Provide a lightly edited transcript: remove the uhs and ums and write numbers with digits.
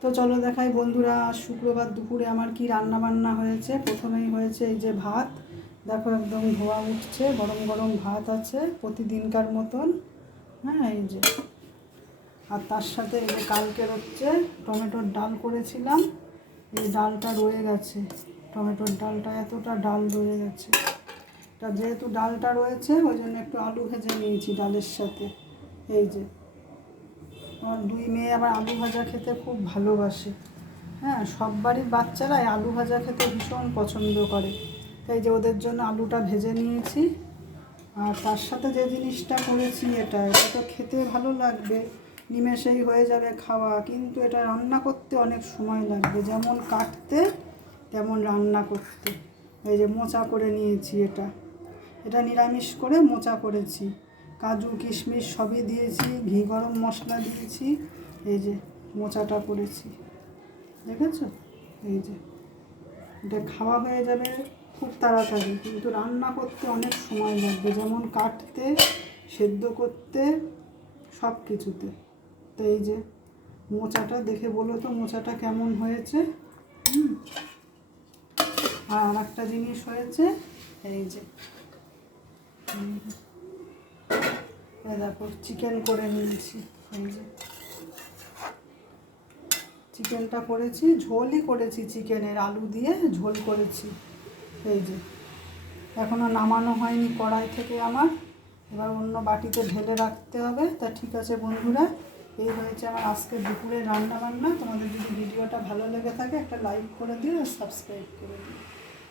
তো চলো দেখাই বন্ধুরা, শুক্রবার দুপুরে আমার কি রান্না বান্না হয়েছে। প্রথমেই হয়েছে এই যে ভাত, দেখো একদম ধোয়া উঠছে, গরম গরম ভাত আছে প্রতিদিনকার মতন। হ্যাঁ এই যে, আর তার সাথে এই যে কালকের হচ্ছে টমেটোর ডাল করেছিলাম, এই ডালটা রয়ে গেছে। টমেটোর ডালটা এতটা ডাল রয়ে গেছে, তা যেহেতু ডালটা রয়েছে ওই জন্য একটু আলু ভেজে নিয়েছি ডালের সাথে। এই যে আমার দুই মেয়ে আবার আলু ভাজা খেতে খুব ভালোবাসে। হ্যাঁ, সব বাড়ির বাচ্চারাই আলু ভাজা খেতে ভীষণ পছন্দ করে, তাই যে ওদের জন্য আলুটা ভেজে নিয়েছি। আর তার সাথে যে জিনিসটা করেছি, এটা তো খেতে ভালো লাগবে, নিমেষেই হয়ে যাবে খাওয়া, কিন্তু এটা রান্না করতে অনেক সময় লাগবে, যেমন কাটতে তেমন রান্না করতে। এই যে মোচা করে নিয়েছি, এটা নিরামিষ করে মোচা করেছি, কাজু কিশমিশ সবই দিয়েছি, ঘি গরম মশলা দিয়েছি, এই যে মোচাটা করেছি, দেখেছো? এই যে এটা খাওয়া হয়ে যাবে খুব তাড়াতাড়ি, কিন্তু রান্না করতে অনেক সময় লাগবে, যেমন কাটতে, সেদ্ধ করতে, সব কিছুতে। তো এই যে মোচাটা দেখে বলো তো মোচাটা কেমন হয়েছে। আর একটা জিনিস হয়েছে, এই যে দেখো চিকেন করে নিয়েছি। এই যে চিকেনটা করেছি, ঝোলই করেছি, চিকেনের আলু দিয়ে ঝোল করেছি। এই যে এখনও নামানো হয়নি কড়াই থেকে আমার, এবার অন্য বাটিতে ঢেলে রাখতে হবে। তা ঠিক আছে বন্ধুরা, এই হয়েছে আমার আজকে দুপুরে রান্না বান্না। তোমাদের যদি ভিডিওটা ভালো লেগে থাকে একটা লাইক করে দিও আর সাবস্ক্রাইব করে দিও।